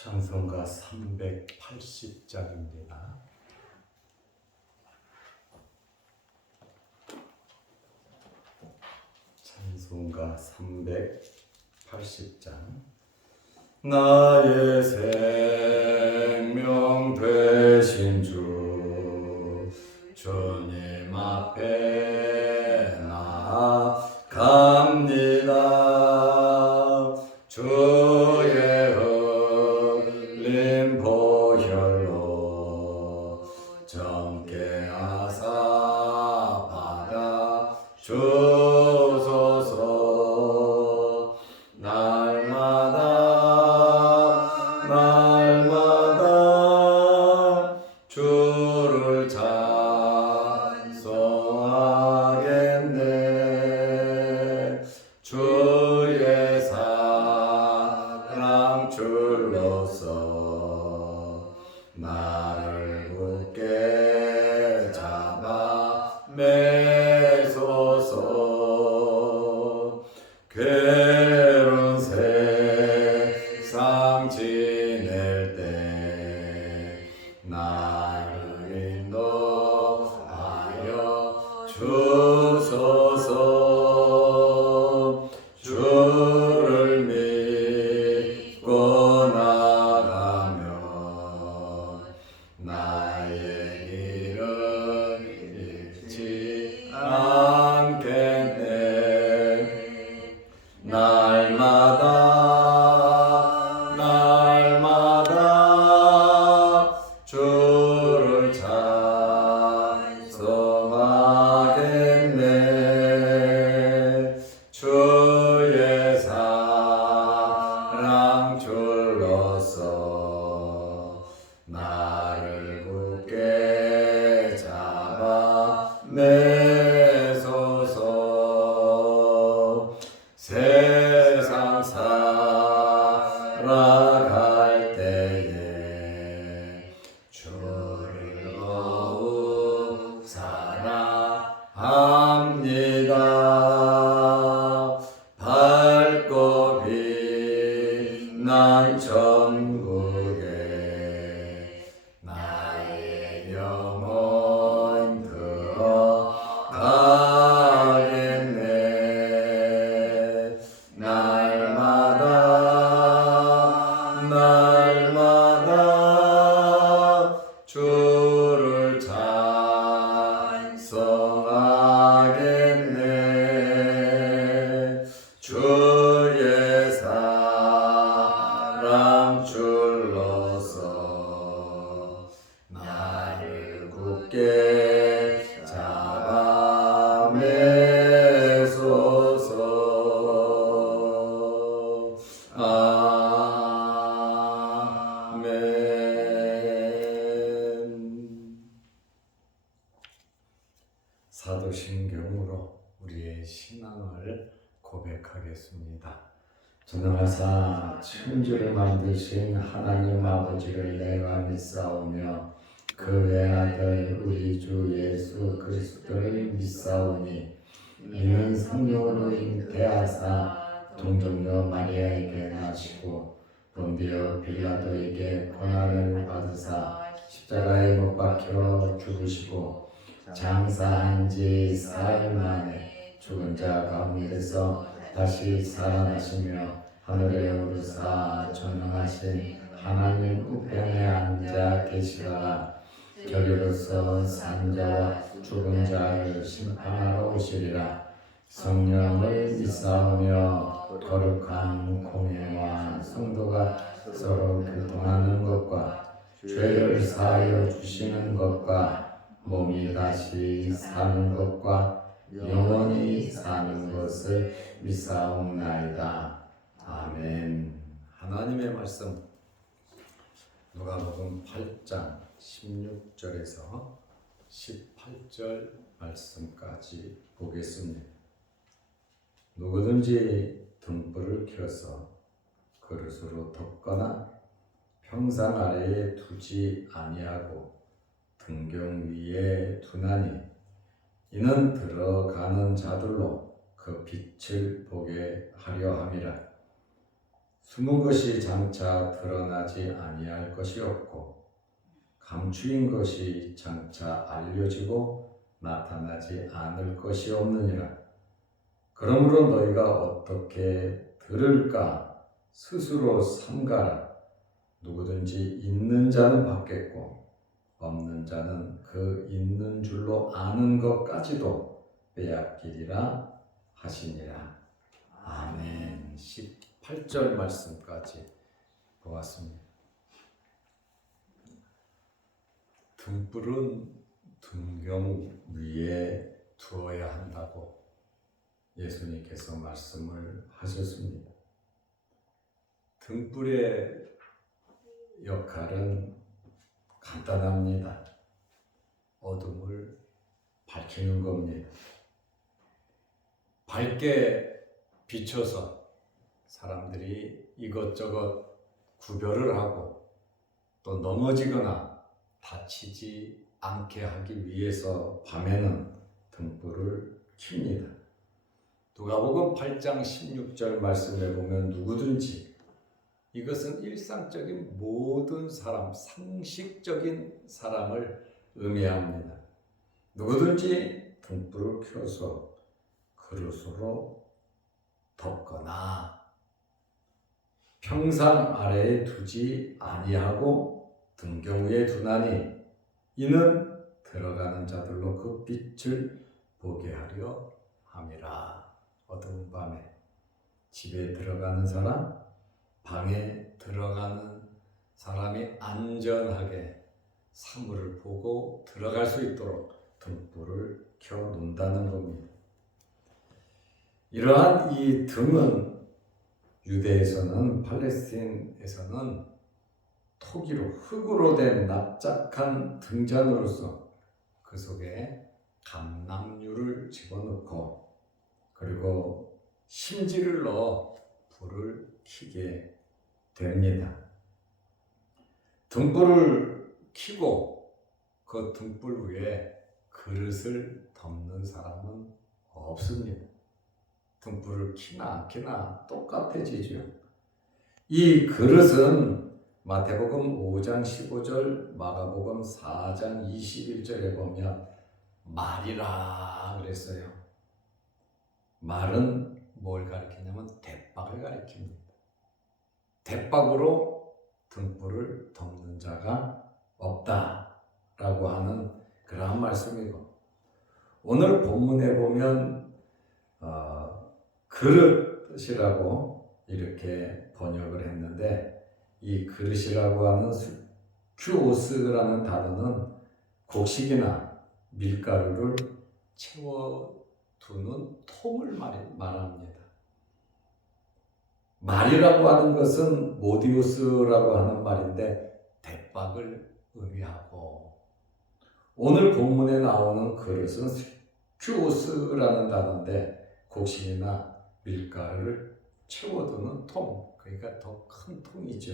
찬송가 380장입니다. 찬송가 380장. 나의 생명 되신 주 주님 앞에 나아갑니다. 주의 흘린 보혈로 정케 하사 받아 주소서. 날마다 주를 찬송하겠네. 주의 사랑 줄로서 나를 굳게 잡아 매소서. 괴로운 세상 지낼 때 나를 인도하여 주소서. 주를 믿고 나가면 나의 길을 잃지 않겠네. 날마다 주를 찬송하겠네. 주의 사랑 줄로서 나를 굳게 잡아 매소서. 세상 살아갈 때에 주를 더욱 사랑합니다. 밝고 빛난 천국에 나의 영혼 들어가겠네. 날마다 주를 찬송하겠네. 주의 사랑 줄로서 나를 굳게 잡아 매소서. 아멘. 사도신경으로 우리의 신앙을 고백하겠습니다. 전능하사 천지를 만드신 하나님 아버지를 내가 믿사오며 그 외아들 우리 주 예수 그리스도를 믿사오니 이는 성령으로 잉태하사 동정녀 마리아에게 나시고 본디오 빌라도에게 고난을 받으사 십자가에 못 박혀 죽으시고 장사한 지 사흘 만에 죽은 자 가운데서 다시 살아나시며 하늘에 오르사 전능하신 하나님 우편에 앉아 계시다가 저리로서 산 자와 죽은 자를 심판하러 오시리라. 성령을 믿사오며 거룩한 공예와 성도가 서로 교통하는 것과 죄를 사하여 주시는 것과 몸이 다시 사는 것과 영원히 사는 것을 믿사옵나이다. 아멘. 하나님의 말씀 누가복음 8장 16절에서 18절 말씀까지 보겠습니다. 누구든지 등불을 켜서 그릇으로 덮거나 평상 아래에 두지 아니하고 등경 위에 두나니 이는 들어가는 자들로 그 빛을 보게 하려 함이라. 숨은 것이 장차 드러나지 아니할 것이 없고 감추인 것이 장차 알려지고 나타나지 않을 것이 없느니라. 그러므로 너희가 어떻게 들을까 스스로 삼가라. 누구든지 있는 자는 받겠고 없는 자는 그 있는 줄로 아는 것까지도 빼앗기리라 하시니라. 아멘. 18절 말씀까지 보았습니다. 등불은 등경 위에 두어야 한다고 예수님께서 말씀을 하셨습니다. 등불의 역할은 간단합니다. 어둠을 밝히는 겁니다. 밝게 비춰서 사람들이 이것저것 구별을 하고 또 넘어지거나 다치지 않게 하기 위해서 밤에는 등불을 켭니다. 누가복음 8장 16절 말씀에 보면 누구든지, 이것은 일상적인 모든 사람, 상식적인 사람을 의미합니다. 누구든지 등불을 켜서 그릇으로 덮거나 평상 아래에 두지 아니하고 등경 위에 두나니 이는 들어가는 자들로 그 빛을 보게 하려 함이라. 어두운 밤에 집에 들어가는 사람, 방에 들어가는 사람이 안전하게 사물을 보고 들어갈 수 있도록 등불을 켜 놓는다는 겁니다. 이러한 이 등은 유대에서는, 팔레스틴에서는 토기로, 흙으로 된 납작한 등잔으로서 그 속에 감람유를 집어넣고 그리고 심지를 넣어 불을 켜게 됩니다. 등불을 켜고 그 등불 위에 그릇을 덮는 사람은 없습니다. 등불을 켜나 안 켜나 똑같아지죠. 이 그릇은 마태복음 5장 15절, 마가복음 4장 21절에 보면 말이라 그랬어요. 말은 뭘 가리키냐면 대박을 가리킵니다. 대박으로 등불을 덮는 자가 없다라고 하는 그러한 말씀이고, 오늘 본문에 보면 그릇이라고 이렇게 번역을 했는데, 이 그릇이라고 하는 큐오스라는 단어는 곡식이나 밀가루를 채워두는 통을 말합니다. 말이라고 하는 것은 모디우스라고 하는 말인데 대박을 의미하고, 오늘 본문에 나오는 그릇은 큐오스라는 단어인데 곡식이나 밀가루를 채워두는 통, 그러니까 더 큰 통이죠.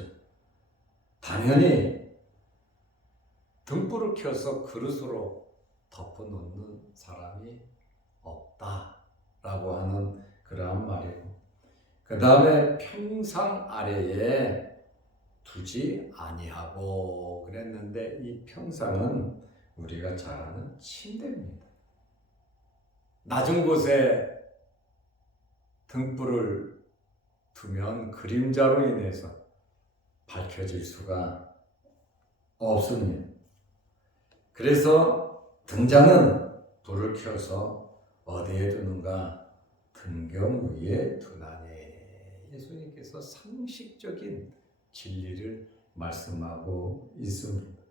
당연히 등불을 켜서 그릇으로 덮어놓는 사람이 없다라고 하는 그러한 말이고, 그 다음에 평상 아래에 두지 아니하고 그랬는데, 이 평상은 우리가 잘 아는 침대입니다. 낮은 곳에 등불을 두면 그림자로 인해서 밝혀질 수가 없습니다. 그래서 등잔은 불을 켜서 어디에 두는가? 등경 위에 두나니. 예수님께서 상식적인 진리를 말씀하고 있습니다.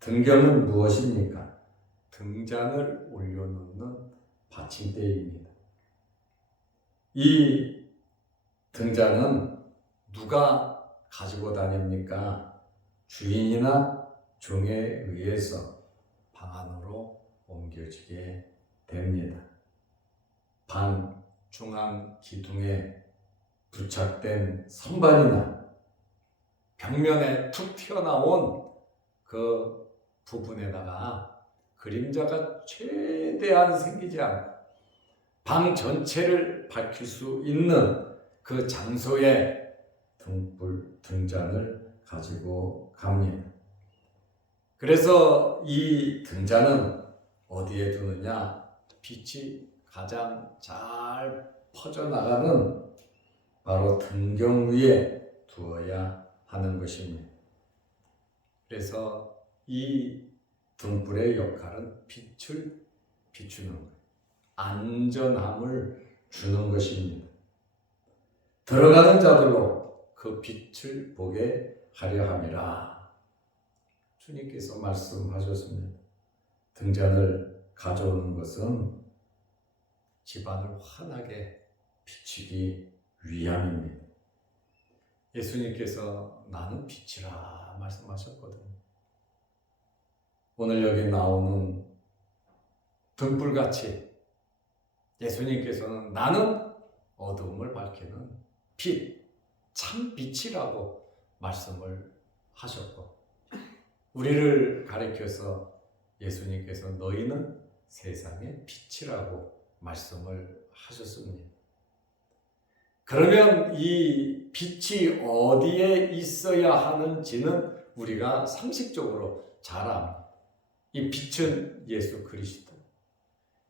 등경은 무엇입니까? 등잔을 올려놓는 받침대입니다. 이 등잔은 누가 가지고 다닙니까? 주인이나 종에 의해서 방 안으로 옮겨지게 됩니다. 방 중앙 기둥에 부착된 선반이나 벽면에 툭 튀어나온 그 부분에다가 그림자가 최대한 생기지 않고 방 전체를 밝힐 수 있는 그 장소에 등잔을 가지고 갑니다. 그래서 이 등잔은 어디에 두느냐? 빛이 가장 잘 퍼져나가는 바로 등경 위에 두어야 하는 것입니다. 그래서 이 등불의 역할은 빛을 비추는 거예요. 안전함을 주는 것입니다. 들어가는 자들로 그 빛을 보게 하려 함이라. 주님께서 말씀하셨습니다. 등잔을 가져오는 것은 집안을 환하게 비추기 위함입니다. 예수님께서 나는 빛이라 말씀하셨거든요. 오늘 여기 나오는 등불같이 예수님께서는 나는 어두움을 밝히는 빛, 참 빛이라고 말씀을 하셨고, 우리를 가리켜서 예수님께서 너희는 세상의 빛이라고 말씀을 하셨습니다. 그러면 이 빛이 어디에 있어야 하는지는 우리가 상식적으로 잘 압니다. 이 빛은 예수 그리스도.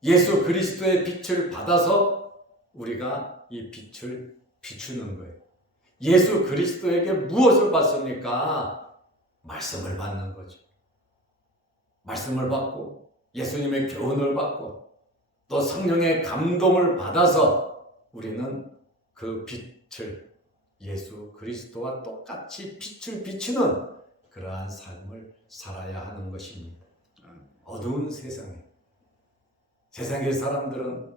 예수 그리스도의 빛을 받아서 우리가 이 빛을 비추는 거예요. 예수 그리스도에게 무엇을 받습니까? 말씀을 받는 거죠. 말씀을 받고 예수님의 교훈을 받고 또 성령의 감동을 받아서 우리는 그 빛을 예수 그리스도와 똑같이 빛을 비추는 그러한 삶을 살아야 하는 것입니다. 어두운 세상의 사람들은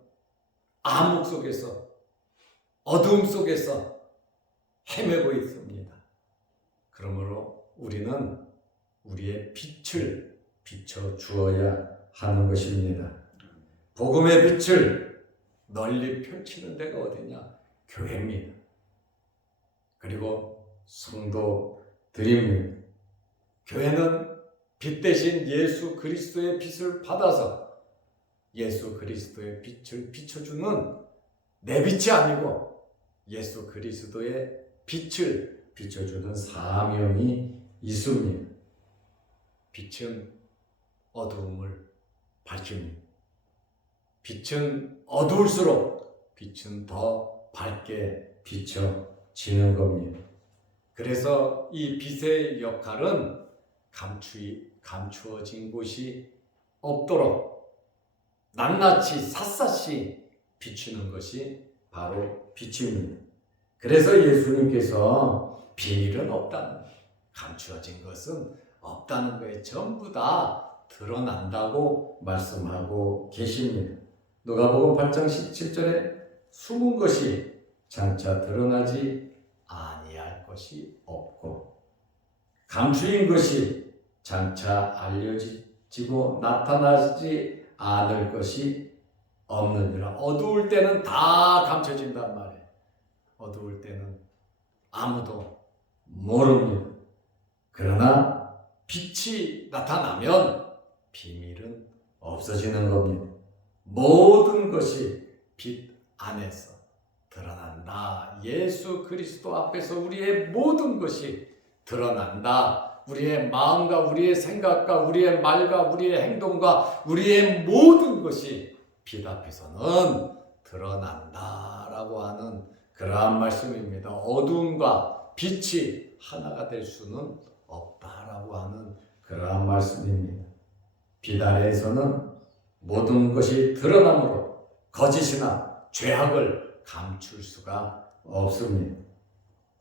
암흑 속에서 어두움 속에서 헤매고 있습니다. 그러므로 우리는 우리의 빛을 비춰 주어야 하는 것입니다. 복음의 빛을 널리 펼치는 데가 어디냐? 교회입니다. 그리고 성도들입니다. 교회는 빛 대신 예수 그리스도의 빛을 받아서 예수 그리스도의 빛을 비춰주는 내 빛이 아니고 예수 그리스도의 빛을 비춰주는 사명이 있습니다. 빛은 어두움을 밝힙니다. 빛은 어두울수록 빛은 더 밝게 비춰지는 겁니다. 그래서 이 빛의 역할은 감추어진 곳이 없도록 낱낱이 샅샅이 비추는 것이 바로 빛입니다. 그래서 예수님께서 비밀은 없다는 거예요. 감추어진 것은 없다는 거예요. 전부 다 드러난다고 말씀하고 계십니다. 누가복음 8장 17절에 숨은 것이 장차 드러나지 아니할 것이 없고 감추인 것이 장차 알려지고 나타나지 않을 것이 없느니라. 어두울 때는 다 감춰진단 말이에요. 어두울 때는 아무도 모릅니다. 그러나 빛이 나타나면 비밀은 없어지는 겁니다. 모든 것이 빛 안에서 드러난다. 예수 그리스도 앞에서 우리의 모든 것이 드러난다. 우리의 마음과 우리의 생각과 우리의 말과 우리의 행동과 우리의 모든 것이 빛 앞에서는 드러난다라고 하는 그러한 말씀입니다. 어두움과 빛이 하나가 될 수는 없다라고 하는 그러한 말씀입니다. 빛 아래에서는 모든 것이 드러나므로 거짓이나 죄악을 감출 수가 없습니다.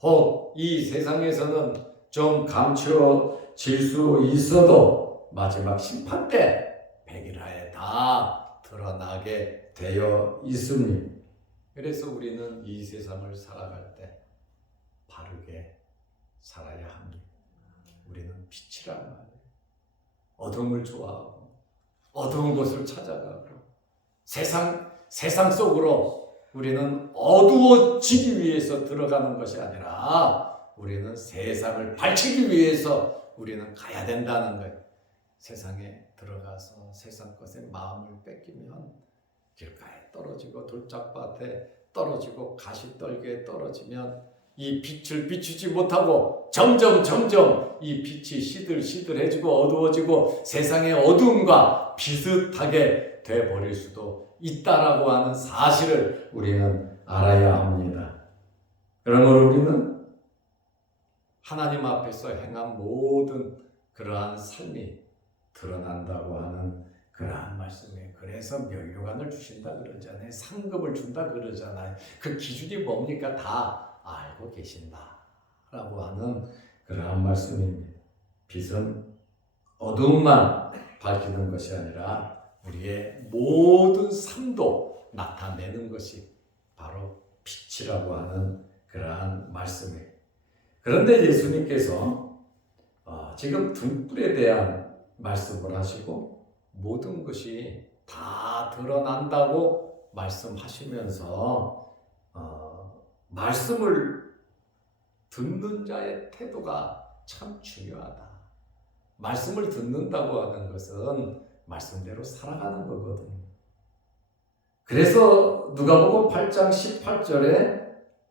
혹 이 세상에서는 좀 감추어질 수 있어도 마지막 심판 때 백일하에 다 드러나게 되어 있습니다. 그래서 우리는 이 세상을 살아갈 때 바르게 살아야 합니다. 우리는 빛이란 말이에요. 어둠을 좋아하고 어두운 곳을 찾아가고 세상 속으로 우리는 어두워지기 위해서 들어가는 것이 아니라 우리는 세상을 밝히기 위해서 우리는 가야 된다는 거예요. 세상에 들어가서 세상 것에 마음을 뺏기면 길가에 떨어지고 돌짝밭에 떨어지고 가시떨기에 떨어지면 이 빛을 비추지 못하고 점점 이 빛이 시들시들해지고 어두워지고 세상의 어두움과 비슷하게 돼버릴 수도 있다라고 하는 사실을 우리는 알아야 합니다. 그러므로 우리는 하나님 앞에서 행한 모든 그러한 삶이 드러난다고 하는 그러한 말씀이에요. 그래서 면류관을 주신다 그러잖아요. 상급을 준다 그러잖아요. 그 기준이 뭡니까? 다 알고 계신다라고 하는 그러한 말씀입니다. 빛은 어두움만 밝히는 것이 아니라 우리의 모든 삶도 나타내는 것이 바로 빛이라고 하는 그러한 말씀이에요. 그런데 예수님께서 지금 등불에 대한 말씀을 하시고 모든 것이 다 드러난다고 말씀하시면서 말씀을 듣는 자의 태도가 참 중요하다. 말씀을 듣는다고 하는 것은 말씀대로 살아가는 거거든요. 그래서 누가복음 8장 18절에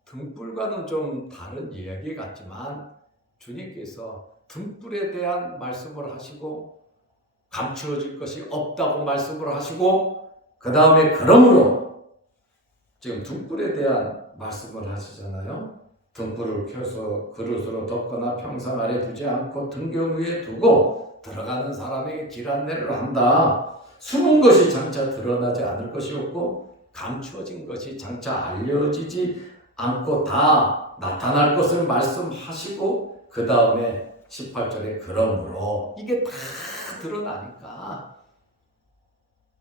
등불과는 좀 다른 이야기 같지만 주님께서 등불에 대한 말씀을 하시고 감추어질 것이 없다고 말씀을 하시고 그 다음에 그러므로 지금 등불에 대한 말씀을 하시잖아요. 등불을 켜서 그릇으로 덮거나 평상 아래 두지 않고 등경 위에 두고 들어가는 사람에게 길 안내를 한다. 숨은 것이 장차 드러나지 않을 것이 없고 감추어진 것이 장차 알려지지 않고 다 나타날 것을 말씀하시고 그 다음에 18절에 그러므로 이게 다 드러나니까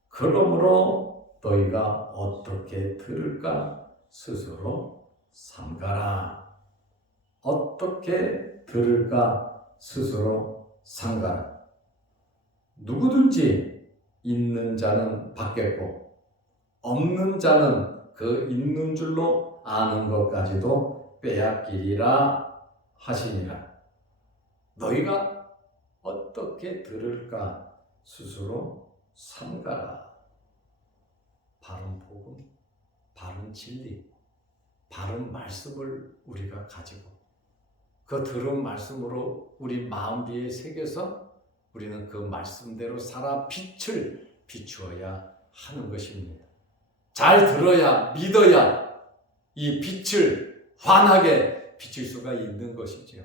그러므로 너희가 어떻게 들을까 스스로 삼가라. 어떻게 들을까 스스로 삼가라. 누구든지 있는 자는 받겠고 없는 자는 그 있는 줄로 아는 것까지도 빼앗기리라 하시니라. 너희가 어떻게 들을까 스스로 삼가라. 바른 복음, 바른 진리, 바른 말씀을 우리가 가지고 그 들은 말씀으로 우리 마음 뒤에 새겨서 우리는 그 말씀대로 살아 빛을 비추어야 하는 것입니다. 잘 들어야 믿어야 이 빛을 환하게 비칠 수가 있는 것이죠.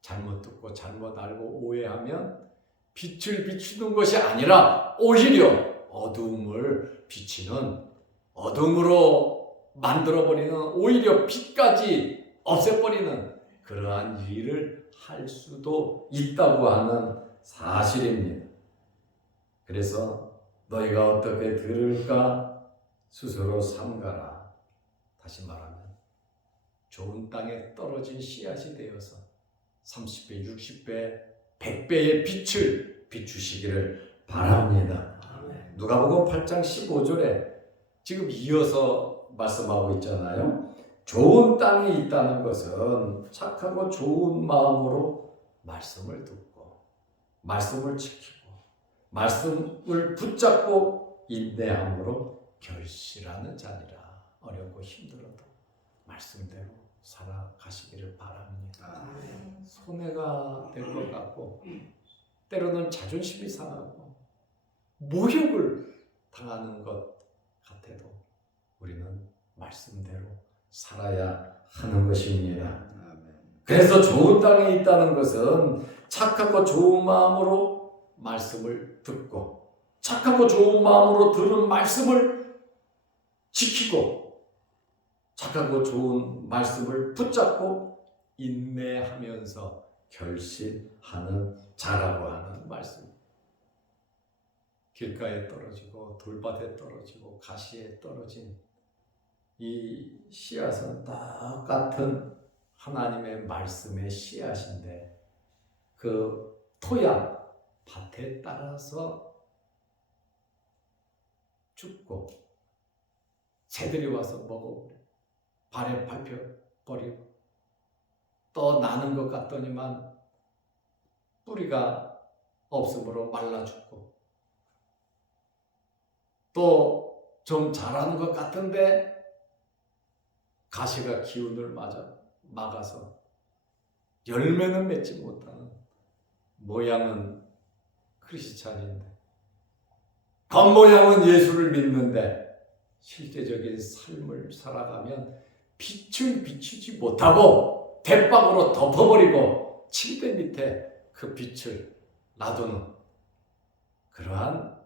잘못 듣고 잘못 알고 오해하면 빛을 비추는 것이 아니라 오히려 어두움을 비치는 어둠으로 만들어버리는 오히려 빛까지 없애버리는 그러한 일을 할 수도 있다고 하는 사실입니다. 그래서 너희가 어떻게 들을까 스스로 삼가라. 다시 말하면 좋은 땅에 떨어진 씨앗이 되어서 30배, 60배, 100배의 빛을 비추시기를 바랍니다. 누가복음 8장 15절에 지금 이어서 말씀하고 있잖아요. 좋은 땅이 있다는 것은 착하고 좋은 마음으로 말씀을 듣고 말씀을 지키고 말씀을 붙잡고 인내함으로 결실하는 자니라. 어렵고 힘들어도 말씀대로 살아가시기를 바랍니다. 손해가 될 것 같고 때로는 자존심이 상하고 모욕을 당하는 것 같아도 우리는 말씀대로 살아야 하는 것입니다. 그래서 좋은 땅에 있다는 것은 착하고 좋은 마음으로 말씀을 듣고 착하고 좋은 마음으로 들은 말씀을 지키고 착하고 좋은 말씀을 붙잡고 인내하면서 결실하는 자라고 하는 말씀. 길가에 떨어지고 돌밭에 떨어지고 가시에 떨어진 이 씨앗은 똑같은 하나님의 말씀의 씨앗인데 그 토양 밭에 따라서 죽고 새들이 와서 먹어버리고 발에 밟혀버리고 또 나는 것 같더니만 뿌리가 없으므로 말라 죽고 또 좀 자라는 것 같은데 가시가 기운을 맞아 막아서 열매는 맺지 못하는, 모양은 크리스찬인데 겉모양은 예수를 믿는데 실제적인 삶을 살아가면 빛을 비추지 못하고 대박으로 덮어버리고 침대 밑에 그 빛을 놔두는 그러한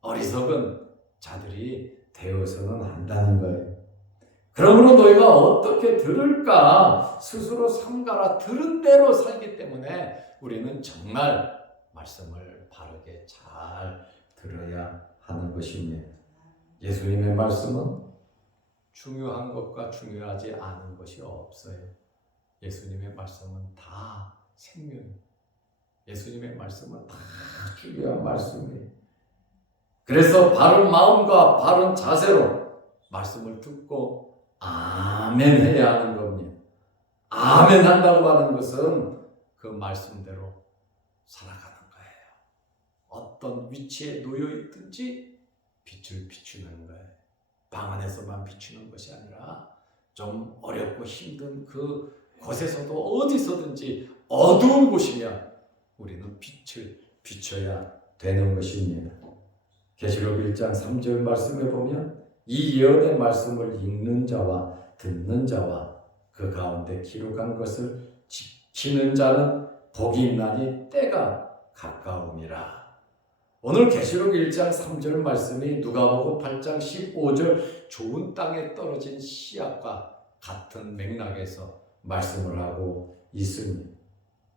어리석은 자들이 되어서는 안다는 거예요. 그러므로 너희가 어떻게 들을까? 스스로 삼가라. 들은 대로 살기 때문에 우리는 정말 말씀을 바르게 잘 들어야 하는 것입니다. 예수님의 말씀은 중요한 것과 중요하지 않은 것이 없어요. 예수님의 말씀은 다 생명이에요. 예수님의 말씀은 다 중요한 말씀이에요. 그래서 바른 마음과 바른 자세로 말씀을 듣고 아멘 해야 하는 겁니다. 아멘 한다고 하는 것은 그 말씀대로 살아가는 거예요. 어떤 위치에 놓여 있든지 빛을 비추는 거예요. 방 안에서만 비추는 것이 아니라 좀 어렵고 힘든 그 곳에서도 어디서든지 어두운 곳이면 우리는 빛을 비춰야 되는 것입니다. 계시록 1장 3절 말씀에 보면 이 예언의 말씀을 읽는 자와 듣는 자와 그 가운데 기록한 것을 지키는 자는 복이 있나니 때가 가까움이라. 오늘 계시록 1장 3절 말씀이 누가복음 8장 15절 좋은 땅에 떨어진 씨앗과 같은 맥락에서 말씀을 하고 있습니다.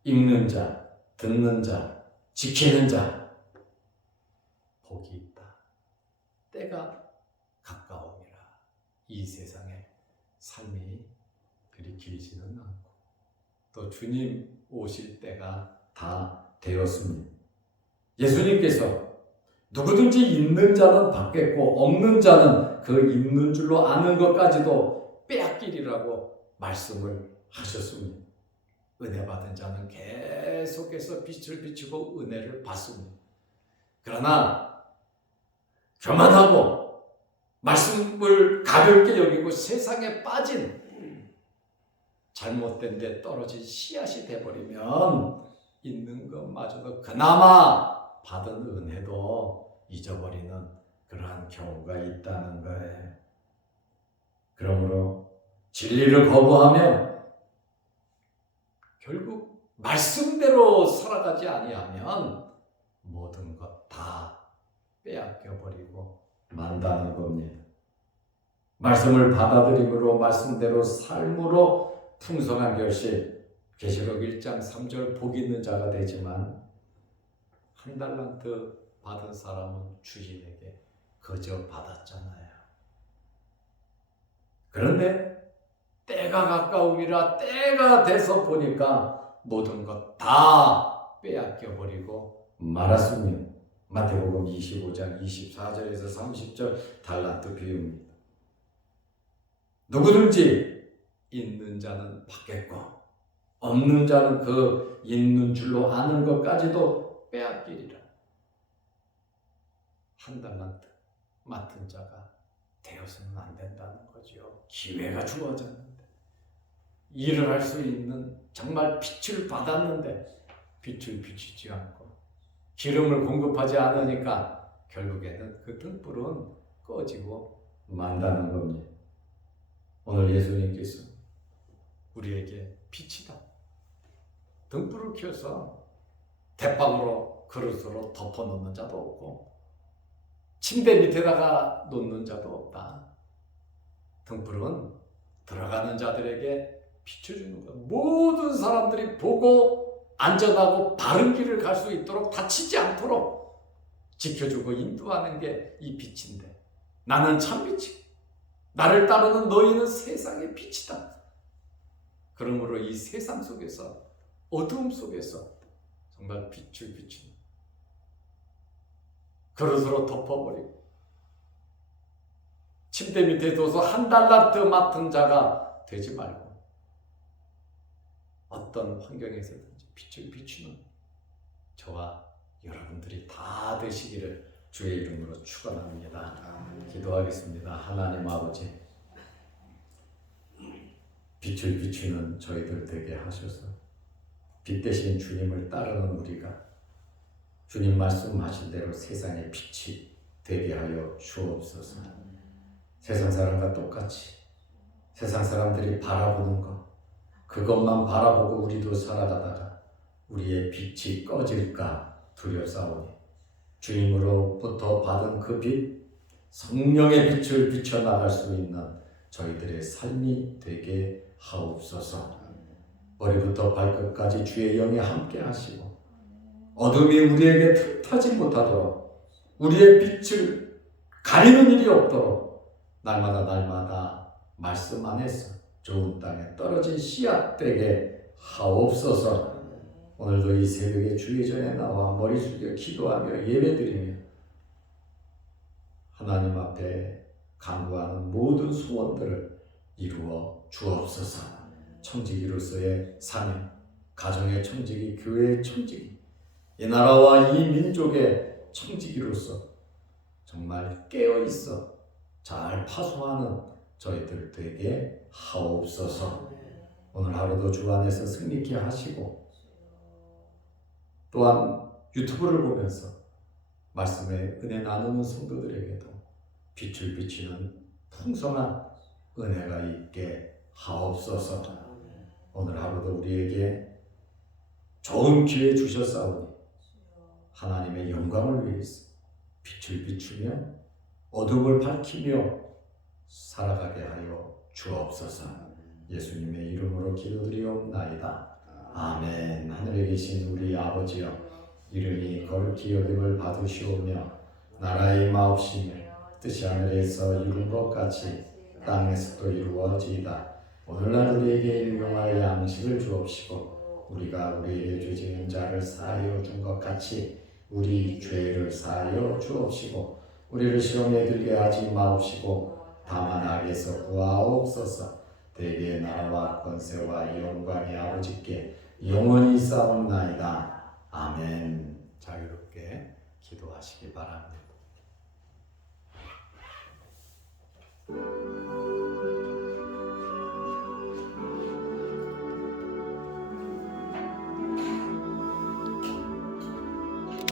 읽는 자, 듣는 자, 지키는 자, 복이 있다. 때가 가까움이라. 이 세상에 삶이 그리 길지는 않고 또 주님 오실 때가 다 되었습니다. 예수님께서 누구든지 있는 자는 받겠고 없는 자는 그 있는 줄로 아는 것까지도 빼앗기리라고 말씀을 하셨습니다. 은혜 받은 자는 계속해서 빛을 비추고 은혜를 받습니다. 그러나 교만하고 말씀을 가볍게 여기고 세상에 빠진 잘못된 데 떨어진 씨앗이 되어버리면 있는 것마저도 그나마 받은 은혜도 잊어버리는 그러한 경우가 있다는 거예요. 그러므로 진리를 거부하면 결국 말씀대로 살아가지 아니하면 모든 것 다 빼앗겨버리고 만다는 겁니다. 말씀을 받아들임으로 말씀대로 삶으로 풍성한 결실, 계시록 1장 3절 복 있는 자가 되지만 한 달란트 받은 사람은 주인에게 거저 받았잖아요. 그런데 때가 가까움이라 때가 돼서 보니까 모든 것 다 빼앗겨버리고 말았습니다. 마태복음 25장 24절에서 30절 달란트 비유입니다. 누구든지 있는 자는 받겠고 없는 자는 그 있는 줄로 아는 것까지도 빼앗기리라. 한 달란트 맡은 자가 되어서는 안 된다는 거죠. 기회가 주어졌는데 일을 할 수 있는 정말 빛을 받았는데 빛을 비추지 않고 기름을 공급하지 않으니까 결국에는 그 등불은 꺼지고 만다는 겁니다. 오늘 예수님께서 우리에게 빛이다. 등불을 켜서 대빵으로 그릇으로 덮어놓는 자도 없고 침대 밑에다가 놓는 자도 없다. 등불은 들어가는 자들에게 비춰주는 것. 모든 사람들이 보고 안전하고 바른 길을 갈 수 있도록 다치지 않도록 지켜주고 인도하는 게 이 빛인데 나는 참 빛이고 나를 따르는 너희는 세상의 빛이다. 그러므로 이 세상 속에서 어두움 속에서 정말 빛을 비추는 그릇으로 덮어버리고 침대 밑에 둬서 한 달란트 맡은 자가 되지 말고 어떤 환경에서든지 빛을 비추는 저와 여러분들이 다 되시기를 주의 이름으로 축원합니다. 기도하겠습니다. 하나님 아버지, 빛을 비추는 저희들 되게 하셔서 빛 대신 주님을 따르는 우리가 주님 말씀하신 대로 세상의 빛이 되게 하여 주옵소서. 세상 사람과 똑같이 세상 사람들이 바라보는 것, 그것만 바라보고 우리도 살아가다가 우리의 빛이 꺼질까 두렵사오니 주님으로부터 받은 그 빛, 성령의 빛을 비춰나갈 수 있는 저희들의 삶이 되게 하옵소서. 머리부터 발끝까지 주의 영이 함께 하시고 어둠이 우리에게 틈타지 못하도록 우리의 빛을 가리는 일이 없도록 날마다 말씀 안에서 좋은 땅에 떨어진 씨앗 되게 하옵소서. 오늘도 이 새벽에 주의 전에 나와 머리 숙여 기도하며 예배드리며 하나님 앞에 간구하는 모든 소원들을 이루어 주옵소서. 청지기로서의 사명, 가정의 청지기, 교회의 청지기, 이 나라와 이 민족의 청지기로서 정말 깨어있어 잘 파송하는 저희들 되게 하옵소서. 오늘 하루도 주 안에서 승리케 하시고 또한 유튜브를 보면서 말씀의 은혜 나누는 성도들에게도 빛을 비치는 풍성한 은혜가 있게 하옵소서. 오늘 하루도 우리에게 좋은 기회 주셨사오니 하나님의 영광을 위해서 빛을 비추며 어둠을 밝히며 살아가게 하여 주옵소서. 예수님의 이름으로 기도드리옵나이다. 아멘. 하늘에 계신 우리 아버지여, 이름이 거룩히 여김을 받으시오며 나라의 마옵시며 뜻이 하늘에서 이룬 것 같이 땅에서도 이루어지이다. 오늘날 우리에게 일용할 양식을 주옵시고 우리가 우리에게 죄 지은 자를 사하여 준 것 같이 우리 죄를 사하여 주옵시고 우리를 시험에 들게 하지 마옵시고 다만 악에서 구하옵소서. 대개의 나라와 권세와 영광이 아버지께 영원히 있사옵나이다. 아멘. 자유롭게 기도하시기 바랍니다.